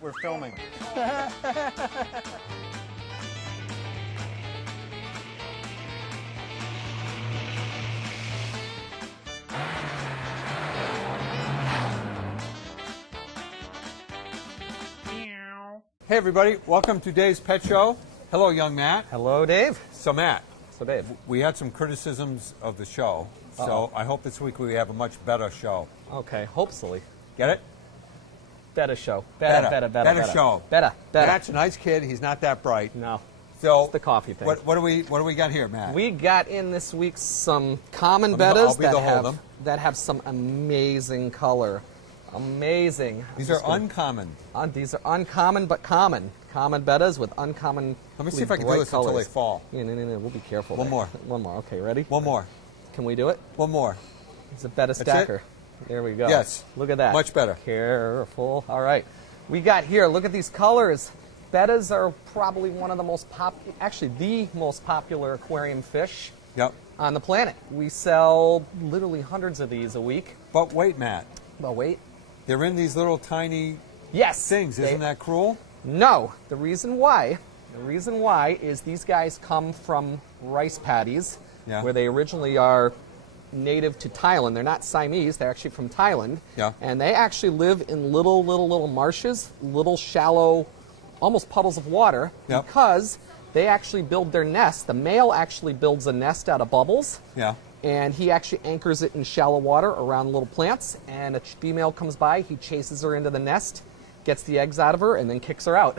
We're filming. Hey everybody, welcome to Dave's Pet Show. Hello, young Matt. Hello, Dave. So Matt, Dave, we had some criticisms of the show, so I hope this week we have a much better show. okay, hopefully. Get it? Better show. Better show. Better. Matt's a nice kid. He's not that bright. No, So it's the coffee thing. What do we got here, Matt? We got in this week some common I'll bettas be the hold'em. that have some amazing color. Amazing. These are uncommon. These are uncommon but common. Common bettas with uncommon. Let me see if I can do this until they fall. Yeah, no. We'll be careful. One there. more. One more. Okay, ready? One more. Can we do it? One more. It's a betta stacker. There we go. Yes. Look at that. Much better. Careful. All right. We got here, look at these colors. Bettas are probably one of the most actually the most popular aquarium fish Yep. on the planet. We sell literally hundreds of these a week. But wait, Matt. Well, wait. They're in these little tiny Yes. things. Isn't that cruel? No. The reason why is these guys come from rice paddies, Yeah. where they originally are native to Thailand. They're not Siamese. They're actually from Thailand. Yeah. And they actually live in little marshes, little shallow, almost puddles of water, Yep. because they actually build their nest. The male actually builds a nest out of bubbles. Yeah. And he actually anchors it in shallow water around little plants. And a female comes by, he chases her into the nest, gets the eggs out of her, and then kicks her out.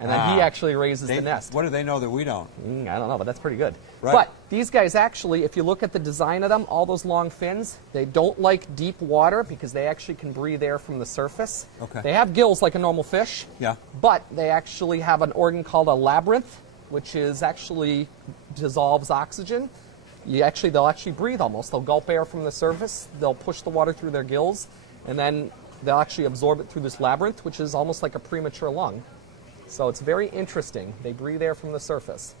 And then he actually raises the nest. What do they know that we don't? I don't know, but that's pretty good. Right. But these guys actually, if you look at the design of them, all those long fins, they don't like deep water because they actually can breathe air from the surface. Okay. They have gills like a normal fish. Yeah. But they actually have an organ called a labyrinth, which is actually dissolves oxygen. They'll actually breathe almost. They'll gulp air from the surface. They'll push the water through their gills, and then they'll actually absorb it through this labyrinth, which is almost like a premature lung. So it's very interesting. They breathe air from the surface.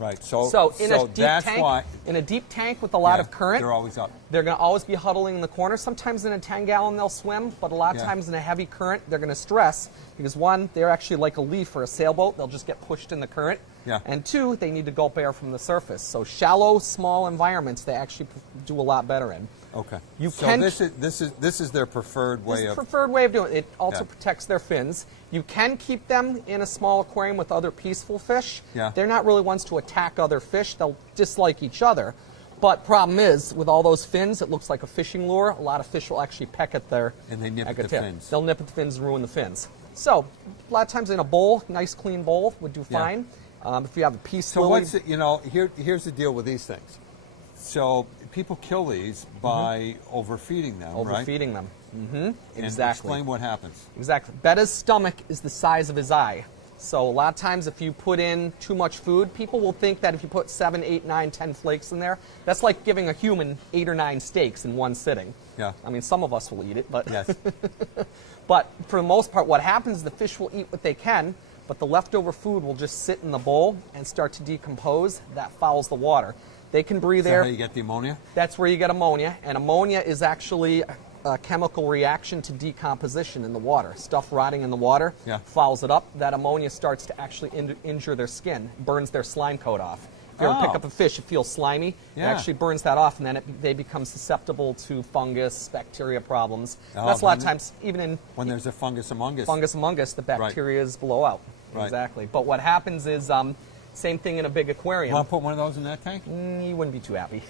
Right. So in a deep that's tank, why in a deep tank with a lot of current, they're always up. They're going to always be huddling in the corner. Sometimes in a 10-gallon they'll swim, but a lot of Yeah. times in a heavy current they're going to stress because one, they're actually like a leaf or a sailboat. They'll just get pushed in the current. Yeah. And two, they need to gulp air from the surface. So shallow, small environments they actually do a lot better in. Okay. You so can- this is their preferred way This is of. the preferred way of doing it. It also Yeah. protects their fins. You can keep them in a small aquarium with other peaceful fish. Yeah. They're not really ones to attack other fish. They'll dislike each other. But problem is, with all those fins, it looks like a fishing lure. A lot of fish will actually peck at their And they nip at the tip. fins. They'll nip at the fins and ruin the fins. So a lot of times in a bowl, nice clean bowl would do Yeah. fine. If you have a peace So lily, what's it, here's the deal with these things. So people kill these by overfeeding them, right? overfeeding them. And Exactly. explain what happens. Exactly. Betta's stomach is the size of his eye. So a lot of times if you put in too much food, people will think that if you put 7, 8, 9, 10 flakes in there, that's like giving a human 8 or 9 steaks in one sitting. Yeah. I mean, some of us will eat it, but Yes. but for the most part, what happens is the fish will eat what they can, but the leftover food will just sit in the bowl and start to decompose. That fouls the water. They can breathe Is that air. how you get the ammonia? That's where you get ammonia, and ammonia is actually a chemical reaction to decomposition in the water. Stuff rotting in the water Yeah. fouls it up. That ammonia starts to actually injure their skin, burns their slime coat off. If you ever pick Oh. up a fish, it feels slimy. Yeah. It actually burns that off, and then they become susceptible to fungus, bacteria problems. Oh, That's a lot of when- times, even in When there's a fungus among us. fungus among us, the bacteria blow out. Right. Exactly. But what happens is, same thing in a big aquarium. Want to put one of those in that tank? You wouldn't be too happy.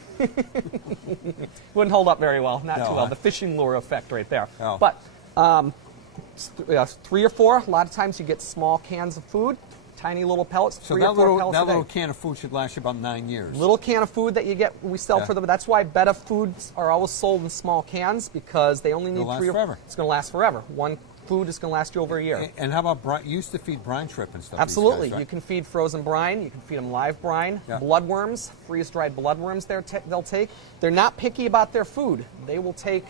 Wouldn't hold up very well. Not No, too well. huh? The fishing lure effect right there. Oh. But 3 or 4. A lot of times you get small cans of food, tiny little pellets. So 3 that or 4 little pellets that a day. little can of food should last you about 9 years. Little can of food that you get, we sell Yeah. for them. That's why Betta foods are always sold in small cans because they only need It'll last 3 or forever. It's going to last forever. One food is going to last you over a year. And how about you used to feed brine shrimp and stuff? Absolutely. These guys, right? You can feed frozen brine. You can feed them live brine. Yeah. Bloodworms, freeze-dried bloodworms they'll take. They're not picky about their food. They will take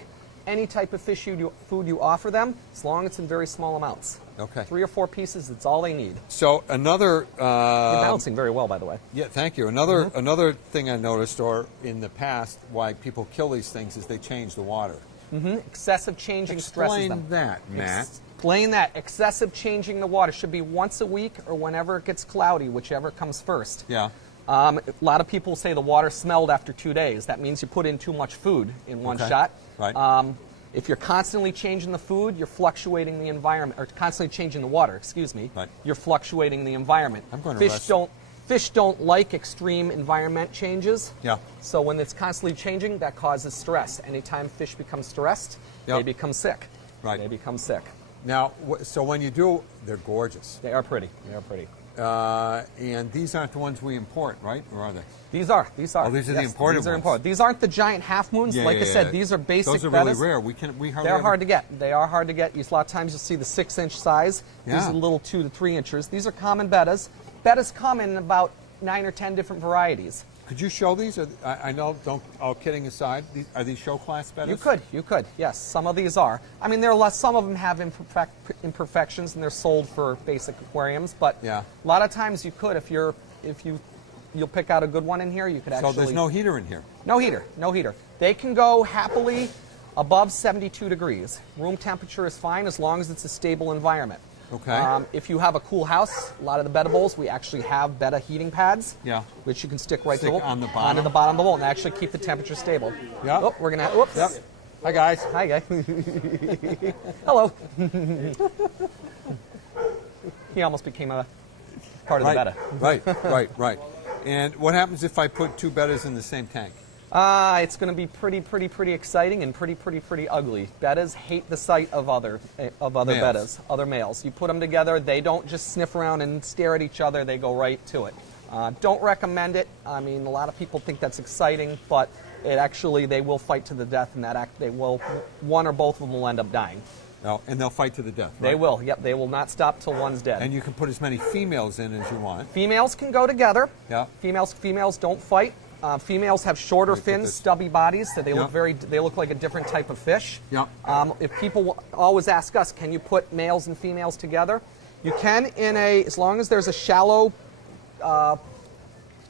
any type of food you offer them as long as it's in very small amounts. Okay. 3 or 4 pieces, that's all they need. So another. You're balancing very well, by the way. Yeah, thank you. Another thing I noticed, or in the past, why people kill these things is they change the water. Excessive changing stresses them. Explain that, Matt. Explain that. Excessive changing the water should be once a week or whenever it gets cloudy, whichever comes first. Yeah. A lot of people say the water smelled after 2 days. That means you put in too much food in one shot. Right. If you're constantly changing the food, you're fluctuating the environment, or constantly changing the water, excuse me. Right. You're fluctuating the environment. I'm going to Fish don't like extreme environment changes. Yeah. So when it's constantly changing, that causes stress. Anytime fish become stressed, they become sick. Right. They become sick. Now, so when you do, they're gorgeous. They are pretty. They are pretty. And these aren't the ones we import, right? Or are they? These are. Oh, these are the imported These are ones. imported. These aren't the giant half moons. Like I said, these are basic Those are really bettas. rare. We hardly They're ever- hard to get. They are hard to get. A lot of times you'll see the 6-inch size. These Yeah. are little 2 to 3 inches. These are common bettas. Bettas come in about 9 or 10 different varieties. Could you show these? I know. Don't. All kidding aside, are these show class bettas? You could. Yes, some of these are. I mean, there are less. Some of them have imperfections, and they're sold for basic aquariums. But Yeah. a lot of times you could, if you'll pick out a good one in here. You could actually. So there's no heater in here. No heater. No heater. They can go happily above 72 degrees. Room temperature is fine as long as it's a stable environment. Okay. If you have a cool house, a lot of the betta bowls, we actually have betta heating pads. Yeah. Which you can stick right Stick to on the onto bottom? the bottom of the bowl and actually keep the temperature stable. Yeah. Oh, we're gonna. Whoops. Yep. Hi guys. Hi, guy. Hello. He almost became a part of the betta. Right. And what happens if I put two bettas in the same tank? It's going to be pretty exciting and pretty ugly. Bettas hate the sight of other Males. bettas, other males. You put them together, they don't just sniff around and stare at each other. They go right to it. Don't recommend it. I mean, a lot of people think that's exciting, but they will fight to the death, and one or both of them will end up dying. No, and they'll fight to the death. They right? will. Yep, they will not stop till one's dead. And you can put as many females in as you want. Females can go together. Yeah. Females don't fight. Females have shorter Let me put fins, this- stubby bodies, so they Yeah. look like a different type of fish. Yeah. If people always ask us, can you put males and females together? You can as long as there's a shallow,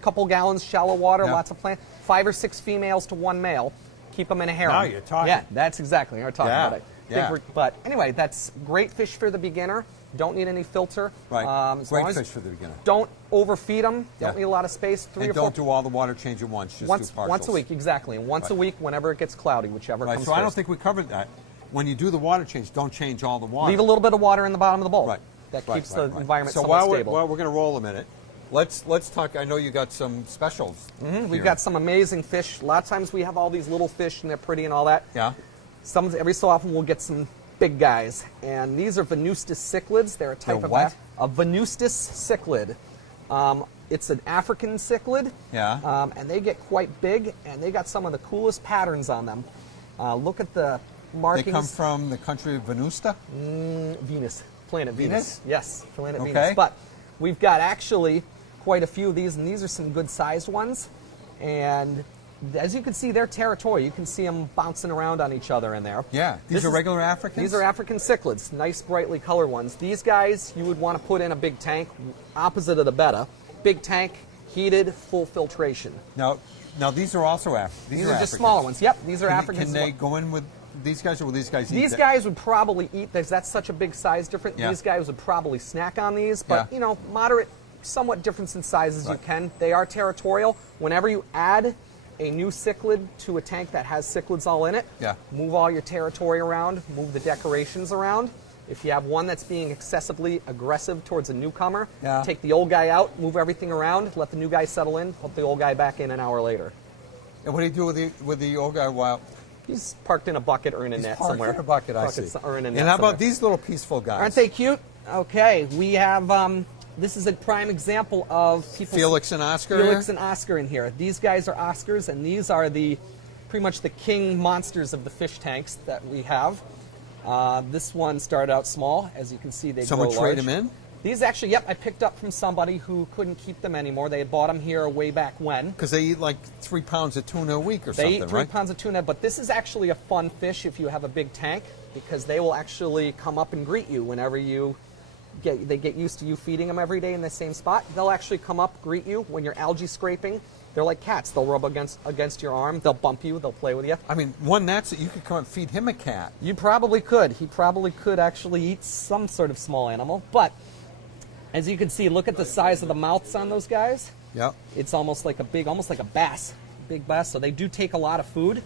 couple gallons shallow water, Yeah. lots of plant, 5 or 6 females to 1 male. Keep them in a harem. Now you're talking. Yeah, that's exactly. We're talking Yeah. about it. Yeah. But anyway, that's great fish for the beginner. Don't need any filter. Right. As Great long as fish for the beginner. Don't overfeed them. Don't Yeah. need a lot of space. 3 And or 4 don't do all the water change at once. Just do partials. once a week, exactly. And once a Right. week, whenever it gets cloudy, whichever Right. comes So first. I don't think we covered that. When you do the water change, don't change all the water. Leave a little bit of water in the bottom of the bowl. Right. That Right, keeps right, the right. environment so somewhat while stable. we're going to roll a minute, let's talk. I know you got some specials. We've got some amazing fish. A lot of times we have all these little fish and they're pretty and all that. Yeah. Every so often we'll get some big guys. And these are Venustus cichlids. They're a type They're of what? a Venustus cichlid. It's an African cichlid. Yeah. And they get quite big, and they got some of the coolest patterns on them. Look at the markings. They come from the country of Venusta. Venus, planet Venus? Venus. Yes, planet Okay. Venus. But we've got actually quite a few of these, and these are some good-sized ones. And as you can see, they're territorial. You can see them bouncing around on each other in there. Yeah. These are regular Africans? These are African cichlids, nice, brightly colored ones. These guys you would want to put in a big tank, opposite of the betta. Big tank, heated, full filtration. Now these are also Africans. These are just smaller ones. Yep, these are Africans. Can they go in with these guys, or will these guys eat These that? guys would probably eat. That's such a big size difference. Yeah. These guys would probably snack on these, but Yeah. moderate, somewhat difference in sizes you Right. can. They are territorial. Whenever you add a new cichlid to a tank that has cichlids all in it, Yeah. move all your territory around, move the decorations around. If you have one that's being excessively aggressive towards a newcomer, Yeah. take the old guy out, move everything around, let the new guy settle in, put the old guy back in an hour later. And what do you do with the old guy while He's parked in a bucket or in a he's net parked somewhere. in a bucket? I see. Or in a net And how somewhere. about these little peaceful guys? Aren't they cute? Okay, we have, this is a prime example of people. Felix and Oscar? Felix and Oscar in here. These guys are Oscars, and these are pretty much the king monsters of the fish tanks that we have. This one started out small. As you can see, they Someone grow large. trade them in? These actually, yep, I picked up from somebody who couldn't keep them anymore. They had bought them here way back when. Because they eat like 3 pounds of tuna a week or They something, eat 3 right? pounds of tuna, but this is actually a fun fish if you have a big tank, because they will actually come up and greet you whenever they get used to you feeding them every day in the same spot. They'll actually come up, greet you when you're algae scraping. They're like cats. They'll rub against your arm. They'll bump you. They'll play with you. I mean, one that's it. You could come and feed him a cat. You probably could. He probably could actually eat some sort of small animal. But as you can see, look at the size of the mouths on those guys. Yep. It's almost like a bass, big bass. So they do take a lot of food.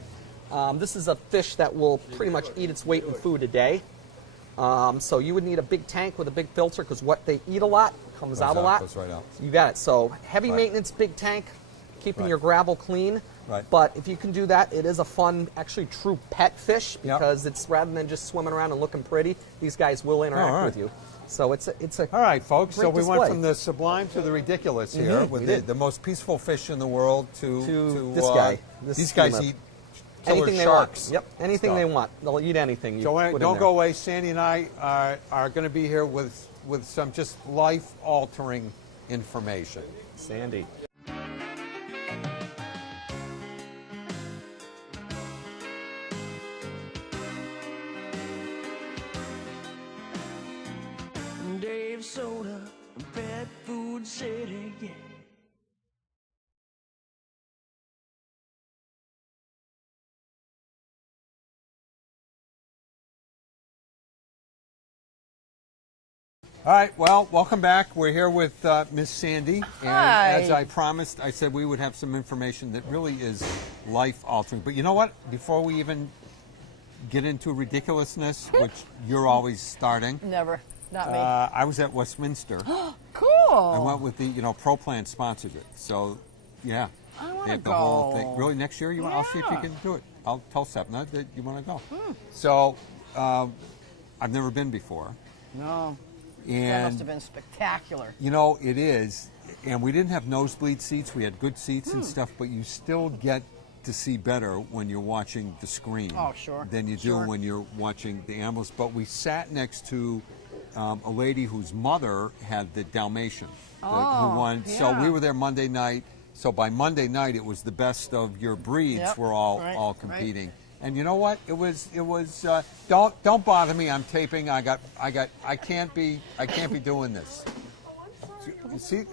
This is a fish that will pretty much eat its weight in food a day. So you would need a big tank with a big filter because what they eat a lot comes out a lot. Goes right out. You got it. So heavy maintenance, big tank, keeping your gravel clean. Right. But if you can do that, it is a fun, actually true pet fish Yep. because it's rather than just swimming around and looking pretty, these guys will interact with you. So it's a All right, folks. So great we went display. from the sublime to the ridiculous here, with the most peaceful fish in the world to this guy. These guys schema. eat killer anything they sharks. want. Yep, anything stuff. they want. They'll eat anything. You Joanne, put in don't there. go away. Sandy and I are going to be here with some just life-altering information. Sandy. Dave Soda, Pet Food City, yeah. All right, well, welcome back. We're here with Miss Sandy. And Hi. as I promised, I said we would have some information that really is life-altering. But you know what? Before we even get into ridiculousness, which you're always starting, Never. Not me. I was at Westminster. Cool. I went with the, ProPlan sponsored it. So, yeah. I They want to have go. the whole thing. Really, next year, I'll see if you Yeah. can do it. I'll tell Sepna that you want to go. So, I've never been before. No. That And must have been spectacular. it is. And we didn't have nosebleed seats. We had good seats and stuff, but you still get to see better when you're watching the screen Oh, sure. than you do Sure. when you're watching the animals. But we sat next to a lady whose mother had the Dalmatian, who won. So yeah. we were there Monday night. So by Monday night, it was the best of your breeds Yep, were all right. competing. And you know what? It was. Don't bother me. I'm taping. I can't be doing this. See,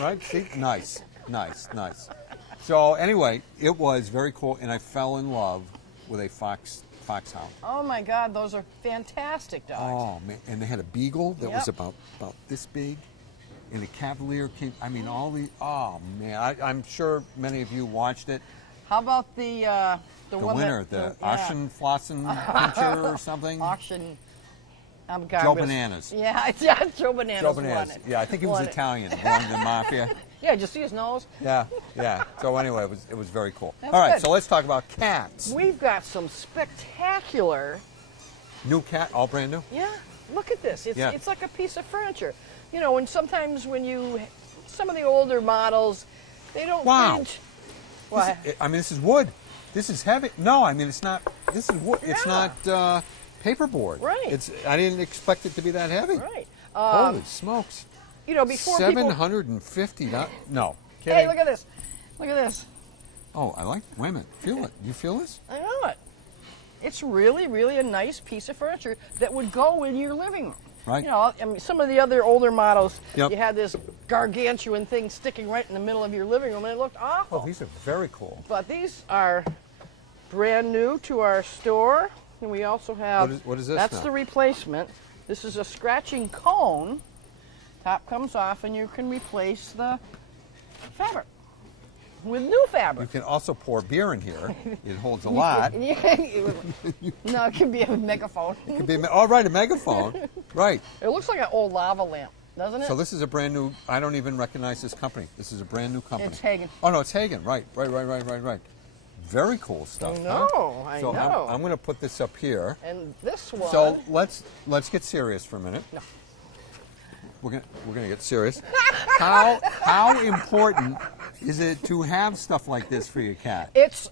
right? See, nice. So anyway, it was very cool, and I fell in love with a foxhound. Oh my God, those are fantastic dogs. Oh man! And they had a beagle that was Yep. about this big, and a cavalier came. I mean, all the. Oh man! I'm sure many of you watched it. How about the The one winner, that, the Auction Flossen Pincher or something. auction? God, Joe it was- Bananas. Yeah, Joe Bananas. Joe Bananas. won it. Yeah, I think he was Won it. Italian, belonged to the mafia. Yeah, did you see his nose? Yeah. So anyway, it was very cool. That's All right, good. so let's talk about cats. We've got some spectacular. New cat, all brand new. Yeah, look at this. Yeah. It's like a piece of furniture. And sometimes some of the older models, they don't Wow. fit. What? This is wood. This is heavy. No, it's not. This is wood. It's Yeah. not paperboard. Right. I didn't expect it to be that heavy. Right. Holy smokes! Before people. $750. No. Hey, Kidding. look at this. Look at this. Oh, I like women. Feel it. You feel this? I know it. It's really, really a nice piece of furniture that would go in your living room. Right. Some of the other older models, Yep. you had this gargantuan thing sticking right in the middle of your living room, and it looked awful. Oh, these are very cool. But these are brand new to our store, and we also have. What is this That's now? the replacement. This is a scratching cone. Top comes off, and you can replace the fabric with new You fabric. can also pour beer in here. It holds a lot. No, it can be a megaphone. It could be a megaphone. Right. It looks like an old lava lamp, doesn't it? So this is a brand new. I don't even recognize this company. This is a brand new company. It's Hagen. Oh no, it's Hagen. Right. Very cool stuff. I huh? know, I so know. I'm going to put this up here. And this one. So let's get serious for a minute. No. We're gonna get serious. How important is it to have stuff like this for your cat? It's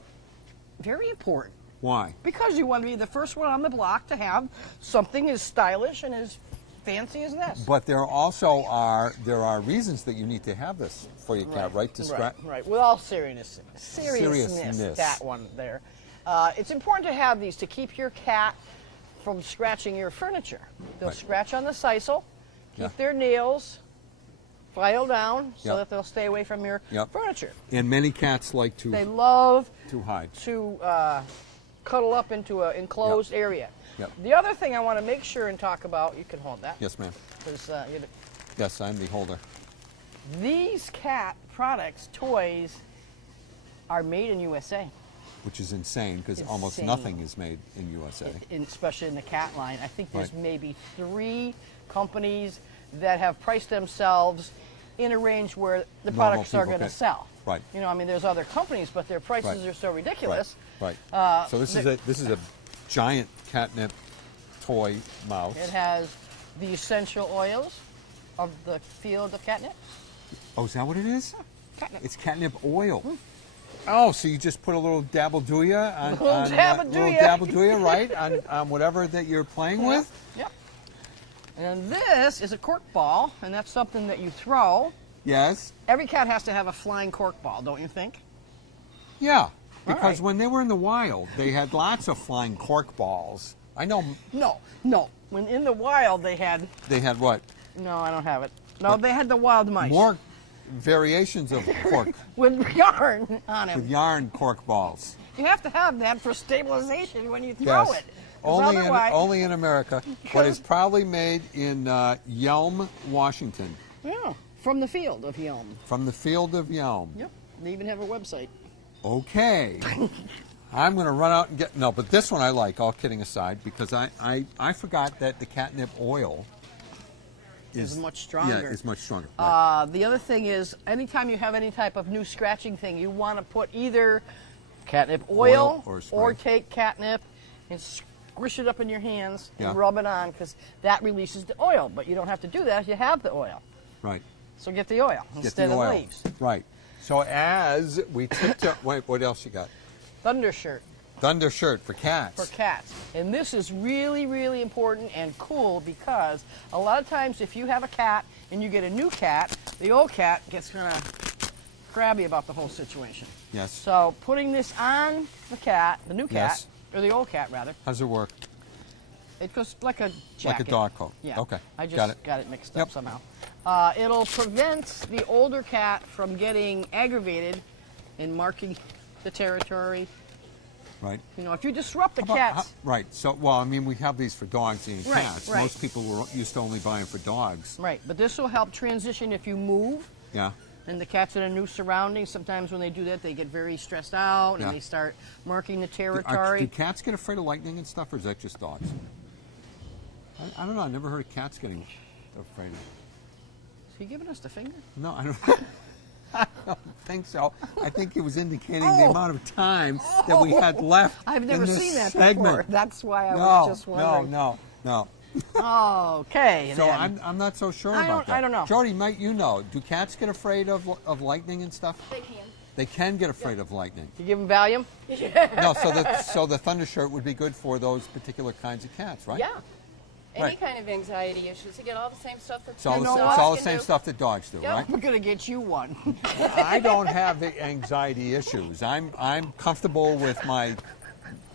very important Why? because you want to be the first one on the block to have something as stylish and as fancy as this. But there are reasons that you need to have this for your cat, right? To scratch. Right. With all seriousness, Seriousness. that one there. It's important to have these to keep your cat from scratching your furniture. They'll Right. scratch on the sisal, keep Yeah. their nails file down so Yep. that they'll stay away from your Yep. furniture. And many cats like They to love hide. to cuddle up into an enclosed area. Yep. The other thing I want to make sure and talk about, you can hold that. Yes, ma'am. 'Cause, Yes, I'm the holder. these cat products, toys, are made in USA. Which is insane because almost Insane. nothing is made in USA. Especially in the cat line. I think there's Right. maybe 3 companies that have priced themselves in a range where the Normal products are people going to can- sell. Right. You know, I mean, there's other companies, but their prices Right. are so ridiculous. Right. So this the- is a giant catnip toy mouse. It has the essential oils of the field of catnip. Oh, is that what it is? Catnip. It's catnip oil. Oh, so you just put a little dabble-do-ya on, Little on dabble-do-ya. little dabble-do-ya, right? on whatever that you're playing with. Yep. And this is a cork ball, and that's something that you throw. Yes. Every cat has to have a flying cork ball, don't you think? Yeah. Because right. when they were in the wild, they had lots of flying cork balls. I know No. When in the wild they had. they had what? No, I don't have it. No, they had the wild mice. More variations of cork With yarn on with him. yarn cork balls. You have to have that for stabilization when you throw Yes. it. 'Cause otherwise, Only in America, but it's probably made in Yelm, Washington, yeah, from the field of Yelm. from the field of Yelm. Yep. They even have a website. Okay. I'm going to run out and get... No, but this one I like, all kidding aside, because I forgot that the catnip oil Is much stronger. Yeah, is much stronger. Right. The other thing is, anytime you have any type of new scratching thing, you want to put either catnip oil Oil or or spray. take catnip and squish it up in your hands Yeah. and rub it on, because that releases the oil. But you don't have to do that if you have the oil. Right. So get the oil Get instead the oil. of leaves. Right. So as we tiptoe... Wait, what else you got? Thunder shirt Thunder shirt for cats. for cats. And this is really, really important and cool, because a lot of times if you have a cat and you get a new cat, the old cat gets kind of crabby about the whole situation. Yes. So putting this on the cat, the new cat, Yes. or the old cat rather, How does it work? it goes like a jacket. Like a dog coat. Yeah. Okay. I just Got it. mixed Yep. up somehow. It'll prevent the older cat from getting aggravated and marking the territory. Right. You know, if you disrupt the How- cats, right. So, well, I mean, we have these for dogs and Right, cats. right. Most people were used to only buying for dogs. right? But this will help transition if you move. Yeah. And the cat's in a new surroundings. Sometimes when they do that, they get very stressed out Yeah. and they start marking the Do territory. cats get afraid of lightning and stuff, or is that just dogs? I don't know. I never heard of cats getting afraid of it. Is he giving us the finger? No, I don't. I don't think so. I think he was indicating the Oh. amount of time that we had left. I've never in this seen that segment. before. That's why I No, was just wondering. no. Okay. So then. I'm not so sure I about don't- that. I don't know. Jody, might you know? Do cats get afraid of lightning and stuff? They can. They can get afraid of lightning. You give him Valium? No, so the thunder shirt would be good for those particular kinds of cats, right? Yeah. Any Right. kind of anxiety issues. You get all the same stuff that It's all, know the, what? it's all the can same do. stuff that dogs do, Yep. right? We're gonna get you one. I don't have the anxiety issues. I'm comfortable with my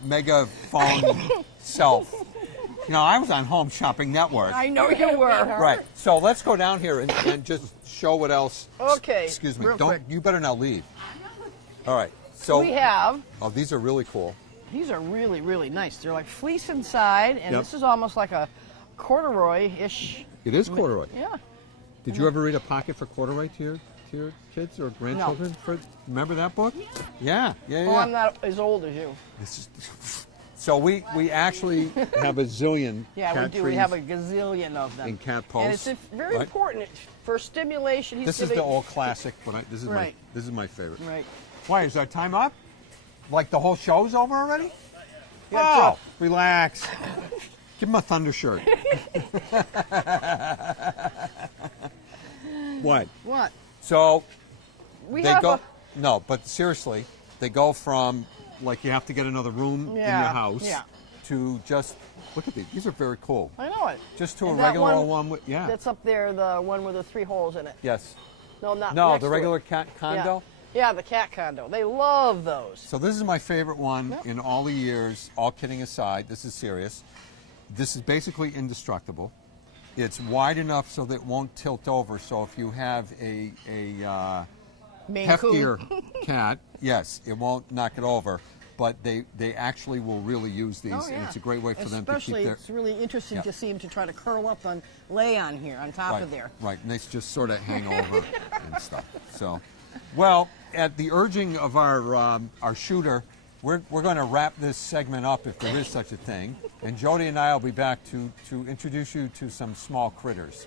megaphone self. You know, I was on Home Shopping Network. I know you were. Right. So let's go down here and just show what else. Okay, Excuse me. real Don't quick. you better not leave. All right. So We have. oh, these are really cool. These are really, really nice. They're like fleece inside, and Yep. this is almost like a corduroy-ish. It is corduroy. Yeah. Did you ever read A Pocket for Corduroy to your kids or grandchildren? Remember that book? Yeah. Oh, I'm not as old as you. This is- so we actually have a zillion Yeah, cat we do. trees We have a gazillion of them. and cat And posts. it's very right? important for stimulation. He's This is giving- the old classic, but this is Right. my favorite. Right. Why is our time up? Like the whole show's over already? Yeah, Oh, relax. Give him a thunder shirt. What? What? So We they have go. a. No, but seriously, they go from like you have to get another room in your Yeah, house yeah. to just look at these. These are very cool. I know it. Just to And a that regular one one with yeah. That's up there, the one with the 3 holes in it. Yes. No, not No, next the to it. regular cat condo. Yeah, the cat condo. They love those. So this is my favorite one Yep. in all the years. All kidding aside, this is serious. This is basically indestructible. It's wide enough so that it won't tilt over. So if you have a Maine heftier Coon. cat, yes, it won't knock it over. But they actually will really use these, Oh, and yeah. it's a great way for them to Especially, keep their. it's really interesting Yeah. to see them to try to curl up and lay on here, on top Right, of there. right, and they just sort of hang over and stuff. So, well, at the urging of our shooter, we're going to wrap this segment up, if there is such a thing, and Jody and I will be back to introduce you to some small critters.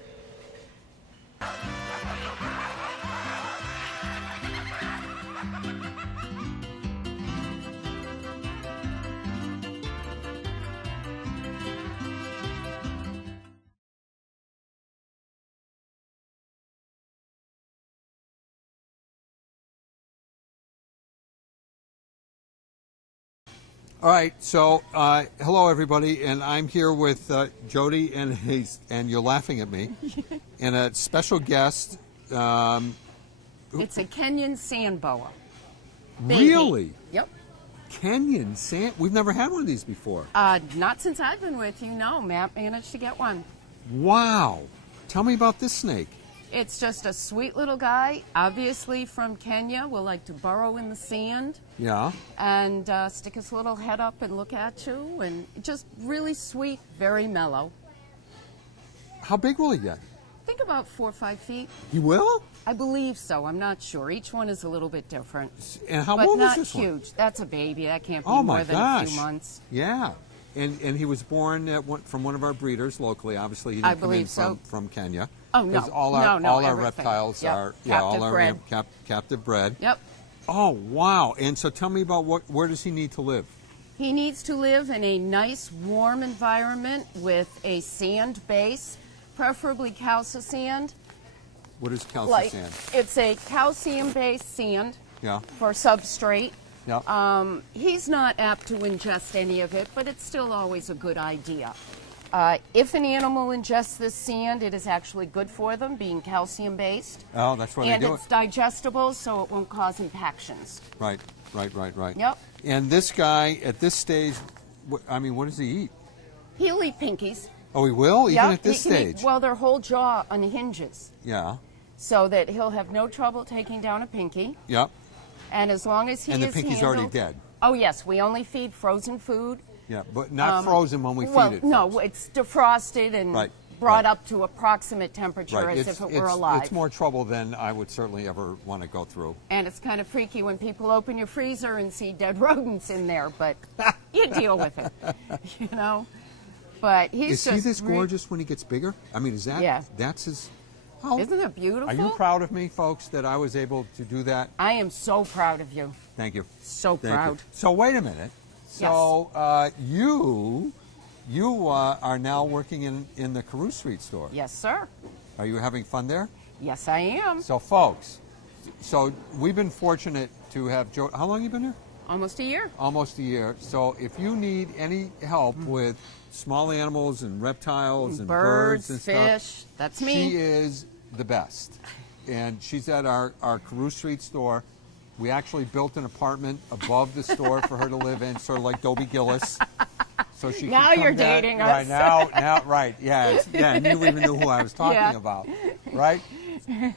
All right, so hello everybody, and I'm here with Jody and you're laughing at me, and a special guest. It's a Kenyan sand boa. Baby. Really, Yep. Kenyan sand? We've never had one of these before. Not since I've been with you, no. Matt managed to get one. Wow, tell me about this snake. It's just a sweet little guy, obviously from Kenya, will like to burrow in the sand Yeah, and stick his little head up and look at you, and just really sweet, very mellow. how big will he get? Think about 4 or 5 feet. He will? I believe so. I'm not sure. Each one is a little bit different. And how But old not is this huge. one? That's a baby. That can't be Oh more my than a gosh! few months. Yeah, and he was born from one of our breeders locally. Obviously, he I didn't come in believe so. from Kenya. Oh, no. 'Cause all our No, all our everything. reptiles Yep. are all Captive our bred. captive bred. Yep. Oh wow! And so tell me about where does he need to live? He needs to live in a nice, warm environment with a sand base, preferably calcium sand. What is calcium Like sand? it's a calcium-based sand Yeah, for substrate. yeah. He's not apt to ingest any of it, but it's still always a good idea. If an animal ingests this sand, it is actually good for them, being calcium-based. Oh, that's why And they do it's it. digestible, so it won't cause impactions. Right. Yep. And this guy at this stage, what does he eat? He'll eat pinkies. Oh, he will, even Yep, at this he can stage. Eat, well, their whole jaw unhinges, Yeah. so that he'll have no trouble taking down a pinky. Yep. And as long as he And the is pinky's handled, already dead. Oh yes, we only feed frozen food. Yeah, but not frozen when we Well, feed it. no, folks. it's defrosted and Right, brought right. up to approximate temperature Right. as if it were alive. It's more trouble than I would certainly ever want to go through. And it's kind of freaky when people open your freezer and see dead rodents in there, but you deal with it, you know. But he's Is just he this gorgeous when he gets bigger? I mean, is that Yeah. that's his? How, Isn't it beautiful? Are you proud of me, folks, that I was able to do that? I am so proud of you. Thank you. So Thank proud. you. So wait a minute. So you are now working in the Carew Street store. Yes, sir. Are you having fun there? Yes, I am. So folks, we've been fortunate to have Joe. How long you been here? Almost a year. Almost a year. So if you need any help with small animals and reptiles and birds and fish. stuff, That's she me. is the best. And she's at our Carew Street store. We actually built an apartment above the store for her to live in, sort of like Dobie Gillis. So she Now could come you're down- dating right us. now, right? Yeah, and you even knew who I was talking Yeah. about, right?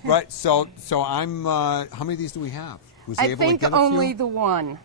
Right. So I'm. How many of these do we have? Was he I able think to get a only few? the one.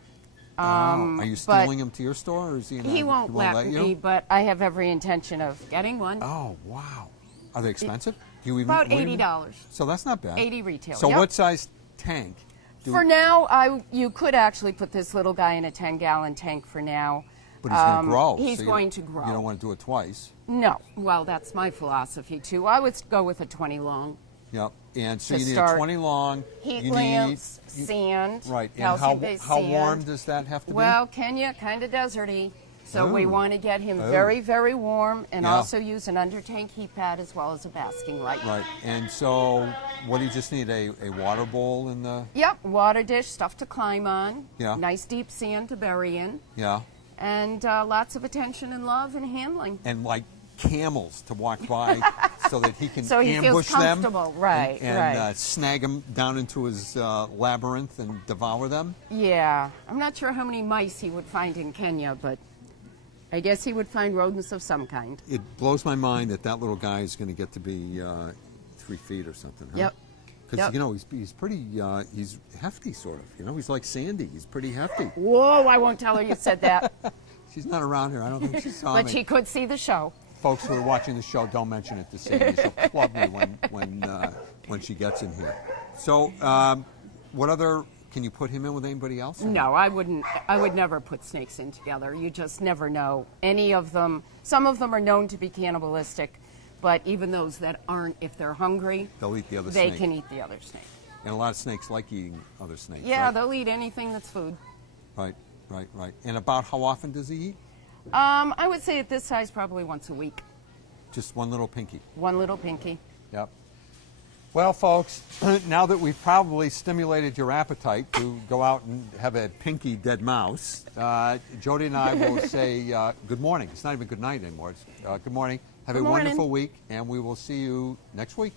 Are you stealing them to your store, or is he? He won't let you? me, but I have every intention of getting one. Oh wow! Are they expensive? Do you even About what do you- $80. So that's not bad. 80 retail, So yep. what size tank? For now, you could actually put this little guy in a 10-gallon tank for now. But he's going to grow. He's so going to grow. You don't want to do it twice. No. Well, that's my philosophy, too. I would go with a 20 long. Yep. And so To you need a start 20 long. Heat you lamps, need, sand, Right. And calcium-based how sand. warm does that have to Well, Kenya, kind of deserty. So we Oh. want to get him Oh. very, very warm and Yeah. also use an under-tank heat pad as well as a basking light. be? Right. And so what do you just need? A water bowl in the. Yep, water dish, stuff to climb on. Yeah. Nice deep sand to bury in. Yeah. And lots of attention and love and handling. And like camels to walk by so that he can So he feels ambush them. comfortable. Right, and right. snag them down into his labyrinth and devour them. Yeah, I'm not sure how many mice he would find in Kenya, but I guess he would find rodents of some kind. It blows my mind that that little guy is going to get to be 3 feet or something. Huh? Yep. Because Yep. you know he's pretty he's hefty sort of. You know he's like Sandy. He's pretty hefty. Whoa, I won't tell her you said that. She's not around here. I don't think she saw But me. she could see the show. Folks who are watching the show, don't mention it to Sandy. She'll club me when she gets in here. So, what other? Can you put him in with anybody else? No, I wouldn't. I would never put snakes in together. You just never know. Any of them, some of them are known to be cannibalistic, but even those that aren't, if they're hungry, They'll eat the other they snake. can eat the other snake. And a lot of snakes like eating other snakes. Yeah, right? they'll eat anything that's food. Right. And about how often does he eat? I would say at this size, probably once a week. Just one little pinky. One little pinky. Yep. Well, folks, now that we've probably stimulated your appetite to go out and have a pinky dead mouse, Jody and I will say good morning. It's not even good night anymore. It's good morning. Have Good a morning. wonderful week, and we will see you next week.